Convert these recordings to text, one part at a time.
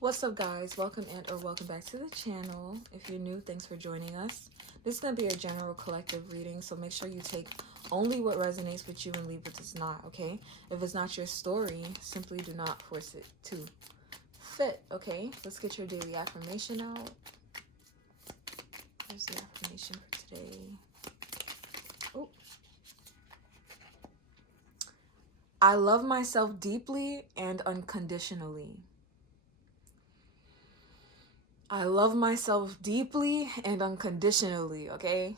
What's up, guys? Welcome or welcome back to the channel. If you're new, thanks for joining us. This is going to be a general collective reading, so make sure you take only what resonates with you and leave what does not, okay? If it's not your story, simply do not force it to fit, okay? Let's get your daily affirmation out. Here's the affirmation for today. Oh. I love myself deeply and unconditionally. I love myself deeply and unconditionally, okay?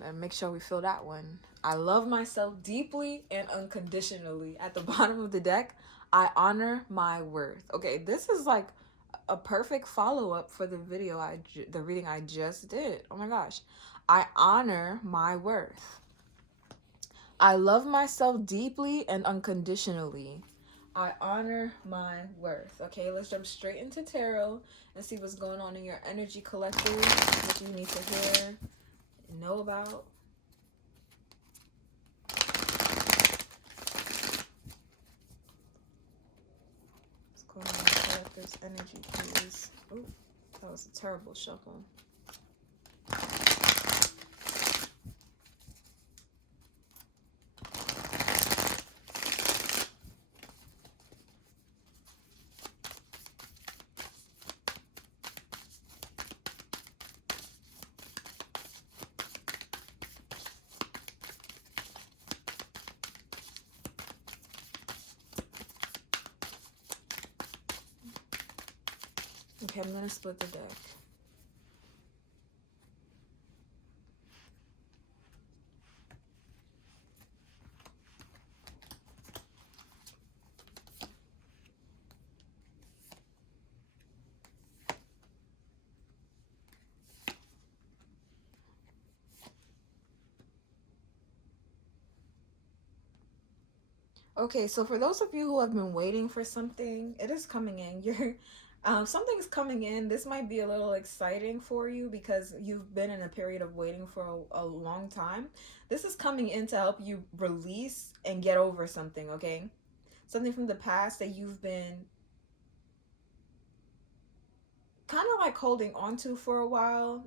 And make sure we feel that one. I love myself deeply and unconditionally. At the bottom of the deck, I honor my worth. Okay, this is like a perfect follow-up for the the reading I just did. Oh my gosh. I honor my worth. I love myself deeply and unconditionally. I honor my worth. Okay, let's jump straight into tarot and see what's going on in your energy collective, what you need to hear and know about. What's going on in the collector's energy, please? Oh, that was a terrible shuffle. Okay, I'm gonna split the deck. Okay, so for those of you who have been waiting for something, it is coming in. Something's coming in. This might be a little exciting for you because you've been in a period of waiting for a long time. This is coming in to help you release and get over something, okay? Something from the past that you've been kind of like holding on to for a while.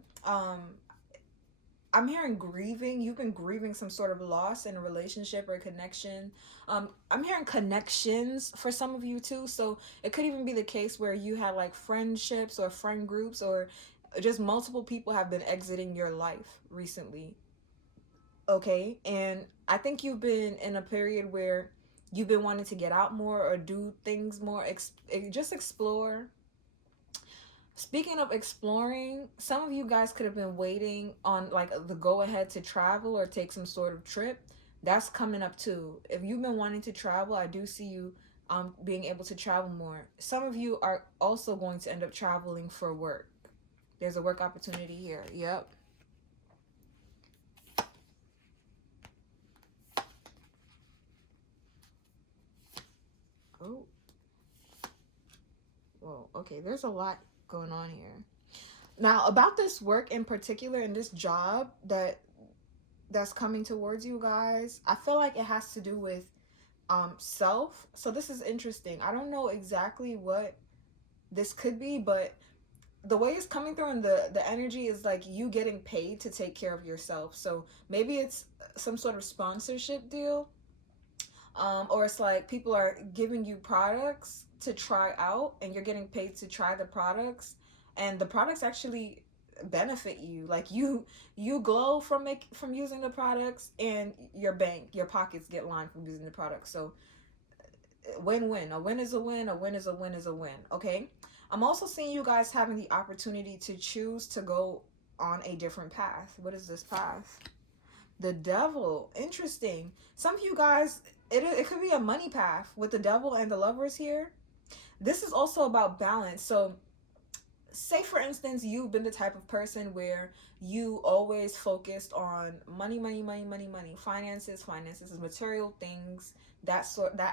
I'm hearing grieving. You've been grieving some sort of loss in a relationship or a connection. I'm hearing connections for some of you too. So it could even be the case where you had like friendships or friend groups, or just multiple people have been exiting your life recently. Okay. And I think you've been in a period where you've been wanting to get out more or do things more, just explore. Speaking of exploring, some of you guys could have been waiting on like the go ahead to travel or take some sort of trip. That's coming up too. If you've been wanting to travel, I do see you being able to travel more. Some of you are also going to end up traveling for work. There's a work opportunity here. Yep. Oh. Whoa. Okay, there's a lot going on here. Now, about this work in particular and this job that's coming towards you guys, I feel like it has to do with self. So this is interesting. I don't know exactly what this could be, but the way it's coming through and the energy is like you getting paid to take care of yourself. So maybe it's some sort of sponsorship deal, or it's like people are giving you products to try out and you're getting paid to try the products, and the products actually benefit you. Like you glow from using the products, and your pockets get lined from using the products. So win-win. A win is a win. A win is a win is a win. Okay. I'm also seeing you guys having the opportunity to choose to go on a different path. What is this path? The Devil. Interesting. Some of you guys, it could be a money path with the Devil and the Lovers here. This is also about balance. So say for instance you've been the type of person where you always focused on money, finances, material things, that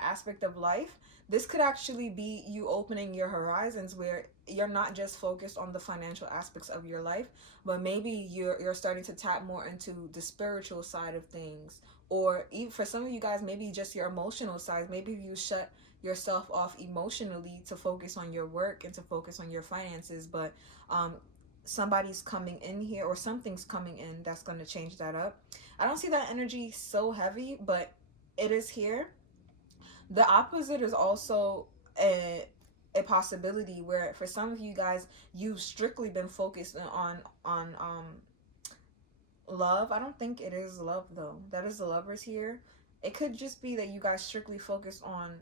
aspect of life. This could actually be you opening your horizons where you're not just focused on the financial aspects of your life, but maybe you're starting to tap more into the spiritual side of things, or even for some of you guys maybe just your emotional side. Maybe you shut yourself off emotionally to focus on your work and to focus on your finances. But somebody's coming in here, or something's coming in that's going to change that up. I don't see that energy so heavy, but it is here. The opposite is also a possibility, where for some of you guys, you've strictly been focused on love. I don't think it is love though. That is the Lovers here. It could just be that you guys strictly focus on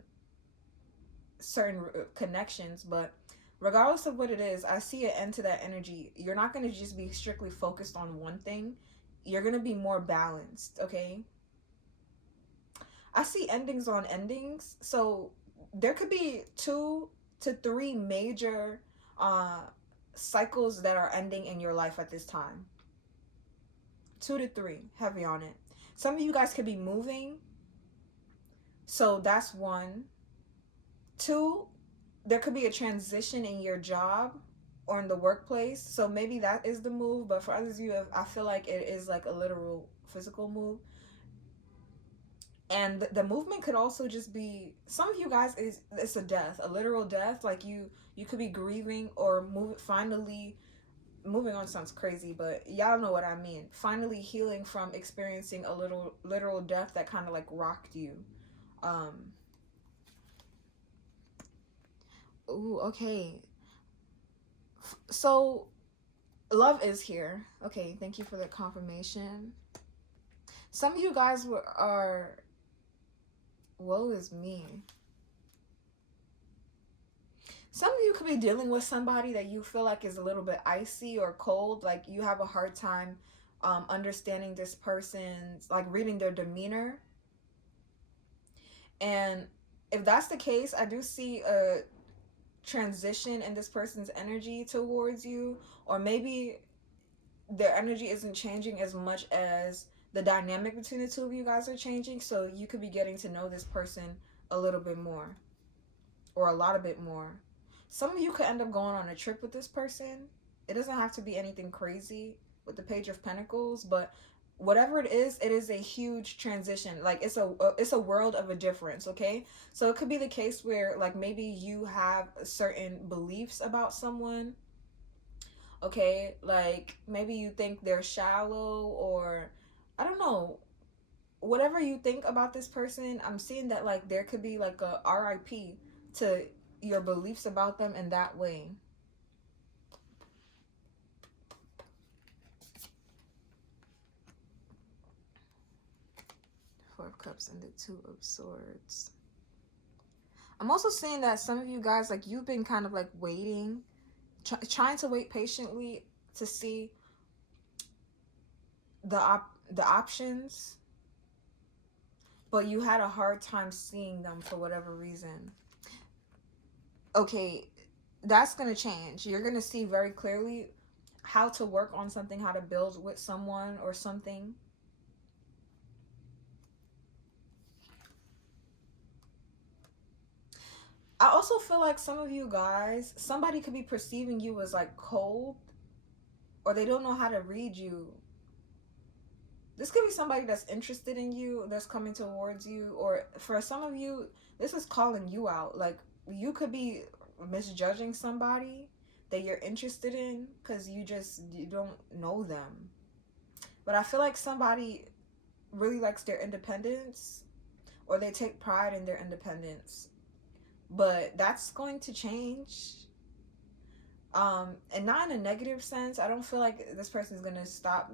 certain connections, but regardless of what it is, I see an end to that energy. You're not going to just be strictly focused on one thing. You're going to be more balanced, okay? I see endings on endings. So there could be 2 to 3 major cycles that are ending in your life at this time. 2 to 3, heavy on it. Some of you guys could be moving. So that's 1. 2, there could be a transition in your job or in the workplace. So maybe that is the move. But for others of you, I feel like it is like a literal physical move. And the movement could also just be, some of you guys, it's a death, a literal death. Like you could be grieving or finally moving on. Sounds crazy, but y'all know what I mean. Finally healing from experiencing a literal death that kind of like rocked you. Ooh, okay. So love is here. Okay, thank you for the confirmation. Some of you guys are, woe is me. Some of you could be dealing with somebody that you feel like is a little bit icy or cold. Like you have a hard time understanding this person's, like reading their demeanor. And if that's the case, I do see a transition in this person's energy towards you. Or maybe their energy isn't changing as much as the dynamic between the two of you guys are changing. So you could be getting to know this person a little bit more, or a lot a bit more. Some of you could end up going on a trip with this person. It doesn't have to be anything crazy with the Page of Pentacles, but whatever it is a huge transition. Like it's a world of a difference, okay? So it could be the case where like maybe you have certain beliefs about someone, okay? Like maybe you think they're shallow, or I don't know, whatever you think about this person. I'm seeing that like there could be like a RIP to your beliefs about them in that way. Four of Cups and the 2 of Swords. I'm also seeing that some of you guys, like you've been kind of like waiting, trying to wait patiently to see the options, but you had a hard time seeing them for whatever reason. Okay, that's going to change. You're going to see very clearly how to work on something, how to build with someone or something. I also feel like some of you guys, somebody could be perceiving you as like cold, or they don't know how to read you. This could be somebody that's interested in you, that's coming towards you, or for some of you, this is calling you out. Like you could be misjudging somebody that you're interested in because you don't know them. But I feel like somebody really likes their independence, or they take pride in their independence. But that's going to change. And not in a negative sense. I don't feel like this person is going to stop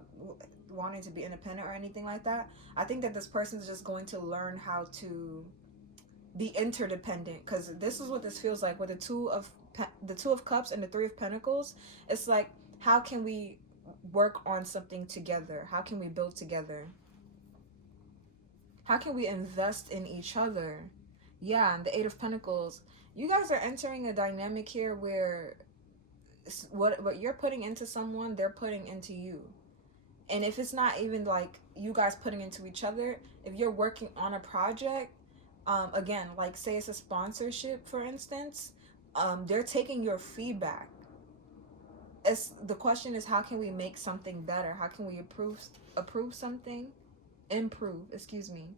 wanting to be independent or anything like that. I think that this person is just going to learn how to be interdependent, because this is what this feels like with the two of Cups and the 3 of Pentacles. It's like, how can we work on something together? How can we build together? How can we invest in each other? Yeah, and the 8 of Pentacles. You guys are entering a dynamic here where what you're putting into someone, they're putting into you. And if it's not even like you guys putting into each other, if you're working on a project, again, like say it's a sponsorship, for instance, they're taking your feedback. The question is, how can we make something better? How can we improve something? Excuse me.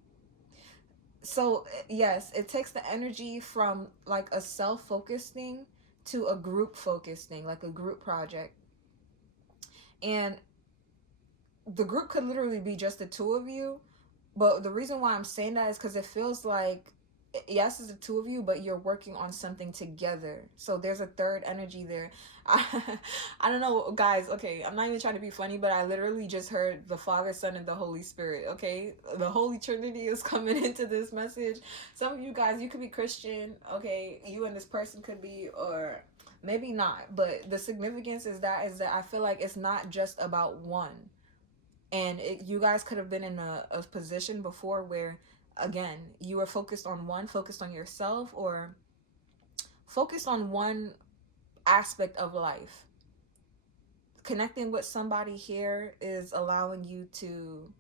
So yes, it takes the energy from like a self-focused thing to a group focused thing, like a group project. And the group could literally be just the two of you, but the reason why I'm saying that is because it feels like, yes, it's the two of you, but you're working on something together. So there's a third energy there. I don't know, guys. Okay, I'm not even trying to be funny, but I literally just heard the Father, Son, and the Holy Spirit. Okay, the Holy Trinity is coming into this message. Some of you guys, you could be Christian. Okay, you and this person could be, or maybe not. But the significance is that I feel like it's not just about one, and you guys could have been in a position before where, again, you were focused on one, focused on yourself, or focused on one aspect of life. Connecting with somebody here is allowing you to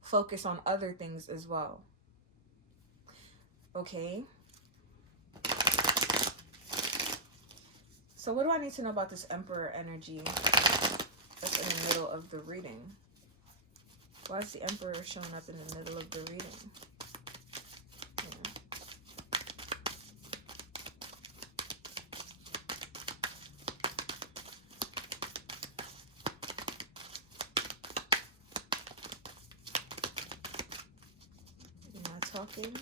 focus on other things as well. Okay, so what do I need to know about this Emperor energy that's in the middle of the reading? Why is the Emperor showing up in the middle of the reading? Am I talking?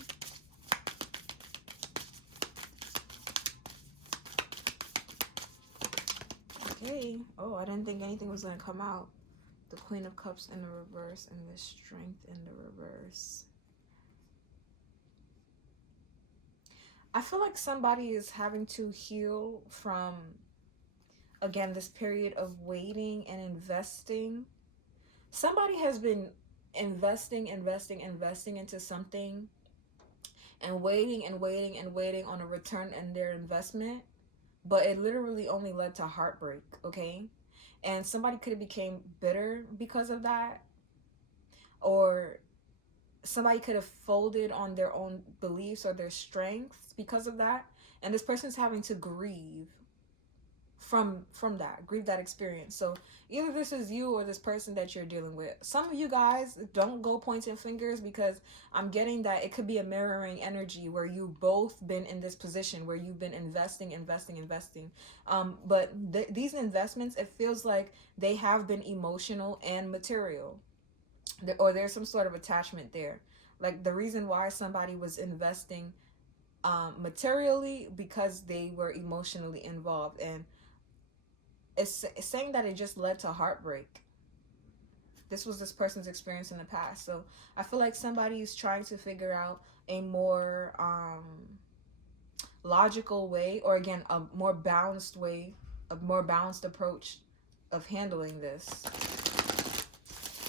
Okay. Oh, I didn't think anything was going to come out. The Queen of Cups in the reverse and the Strength in the reverse. I feel like somebody is having to heal from, again, this period of waiting and investing. Somebody has been investing into something, and waiting and waiting and waiting on a return in their investment, but it literally only led to heartbreak. Okay, and somebody could have became bitter because of that, or somebody could have folded on their own beliefs or their strengths because of that, and this person's having to grieve from that, grieve that experience. So either this is you or this person that you're dealing with. Some of you guys, don't go pointing fingers, because I'm getting that it could be a mirroring energy where you've both been in this position where you've been investing. But these investments, it feels like they have been emotional and material, or there's some sort of attachment there. Like the reason why somebody was investing materially, because they were emotionally involved, and it's saying that it just led to heartbreak. This was this person's experience in the past. So I feel like somebody is trying to figure out a more logical way, or again, a more balanced way, a more balanced approach of handling this.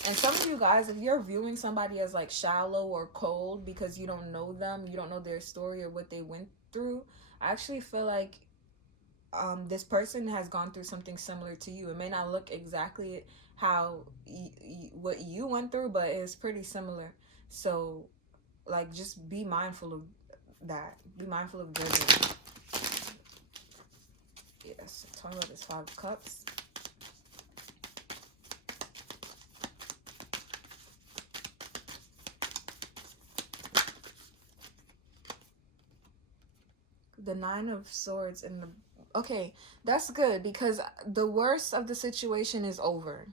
And some of you guys, if you're viewing somebody as like shallow or cold because you don't know them, you don't know their story or what they went through, I actually feel like this person has gone through something similar to you. It may not look exactly how what you went through, but it's pretty similar. So, like, just be mindful of that. Be mindful of judging. Yes, talking about this Five of Cups. The Nine of Swords and the... Okay, that's good, because the worst of the situation is over.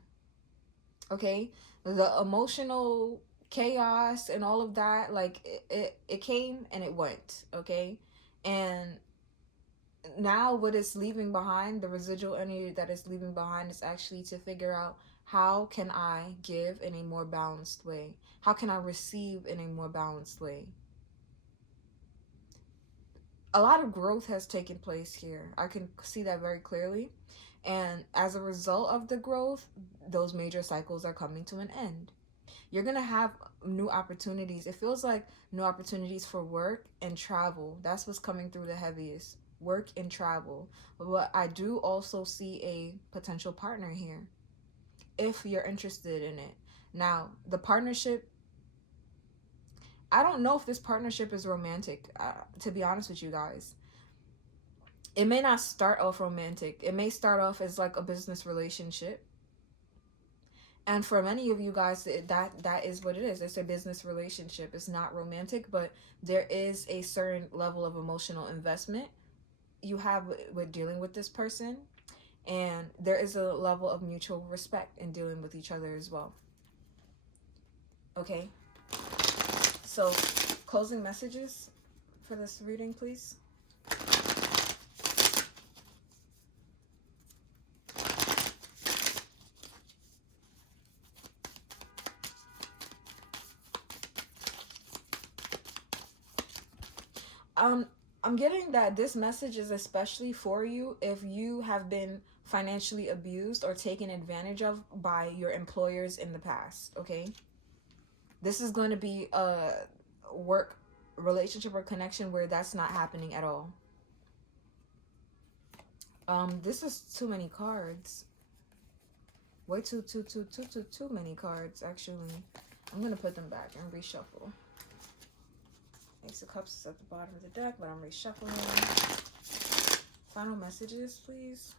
Okay, the emotional chaos and all of that, like it came and it went. Okay, and now what it's leaving behind, the residual energy that it's leaving behind, is actually to figure out, how can I give in a more balanced way? How can I receive in a more balanced way? A lot of growth has taken place here. I can see that very clearly. And as a result of the growth, those major cycles are coming to an end. You're going to have new opportunities. It feels like new opportunities for work and travel. That's what's coming through the heaviest. Work and travel. But I do also see a potential partner here, if you're interested in it. Now, the partnership, I don't know if this partnership is romantic, to be honest with you guys. It may not start off romantic. It may start off as like a business relationship. And for many of you guys, that is what it is. It's a business relationship. It's not romantic, but there is a certain level of emotional investment you have with dealing with this person, and there is a level of mutual respect in dealing with each other as well. Okay, so closing messages for this reading, please. Um, I'm getting that this message is especially for you if you have been financially abused or taken advantage of by your employers in the past, okay? This is going to be a work relationship or connection where that's not happening at all. This is too many cards. Way too many cards, actually. I'm going to put them back and reshuffle. Ace of Cups is at the bottom of the deck, but I'm reshuffling. Final messages, please.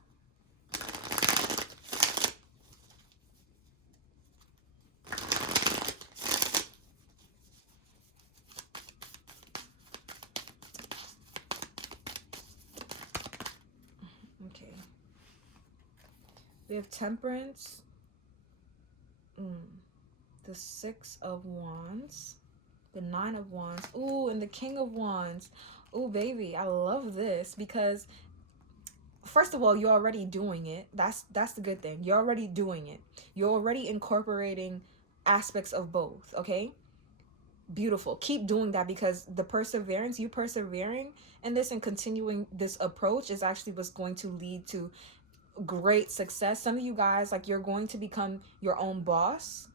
Okay. We have Temperance. The Six of Wands. The Nine of Wands. Ooh, and the King of Wands. Ooh, baby, I love this because first of all, you're already doing it. That's the good thing. You're already doing it. You're already incorporating aspects of both, okay? Beautiful. Keep doing that because the perseverance, you persevering in this and continuing this approach is actually what's going to lead to great success. Some of you guys, like, you're going to become your own boss.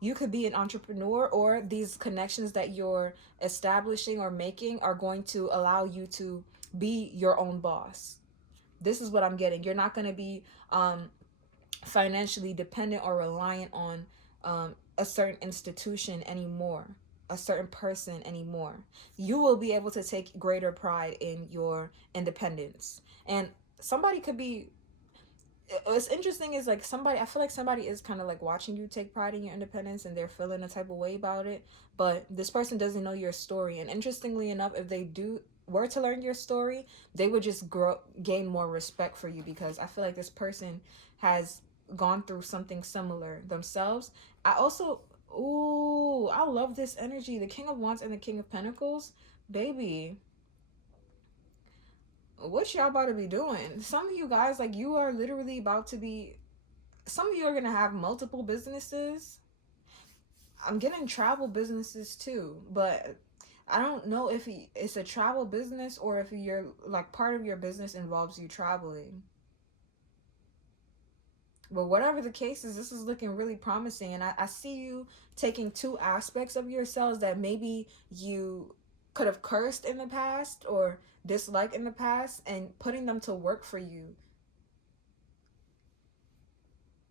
You could be an entrepreneur, or these connections that you're establishing or making are going to allow you to be your own boss. This is what I'm getting. You're not going to be financially dependent or reliant on a certain institution anymore, a certain person anymore. You will be able to take greater pride in your independence. And somebody could be, what's interesting is like somebody, I feel like somebody is kind of like watching you take pride in your independence and they're feeling a type of way about it, but this person doesn't know your story. And interestingly enough, if they do were to learn your story, they would just gain more respect for you, because I feel like this person has gone through something similar themselves. I also, ooh, I love this energy. The King of Wands and the King of Pentacles, baby. What y'all about to be doing? Some of you guys, like, you are literally about to be, some of you are gonna have multiple businesses. I'm getting travel businesses too, but I don't know if it's a travel business or if you're like part of your business involves you traveling. But whatever the case is, this is looking really promising. And I see you taking two aspects of yourselves that maybe you could have cursed in the past or disliked in the past and putting them to work for you.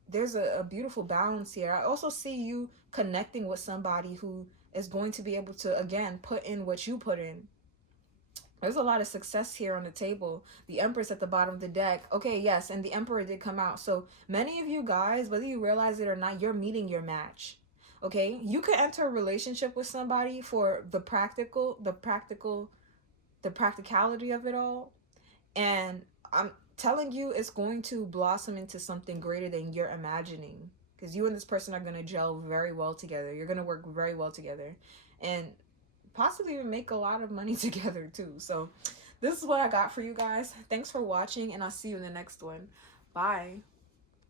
There's a beautiful balance here. I also see you connecting with somebody who is going to be able to, again, put in what you put in. There's a lot of success here on the table. The Empress at the bottom of the deck. Okay, yes, and the Emperor did come out. So many of you guys, whether you realize it or not, you're meeting your match. Okay? You could enter a relationship with somebody for the practicality of it all. And I'm telling you, it's going to blossom into something greater than you're imagining. Because you and this person are going to gel very well together. You're going to work very well together. And possibly even make a lot of money together too. So this is what I got for you guys. Thanks for watching, and I'll see you in the next one. Bye.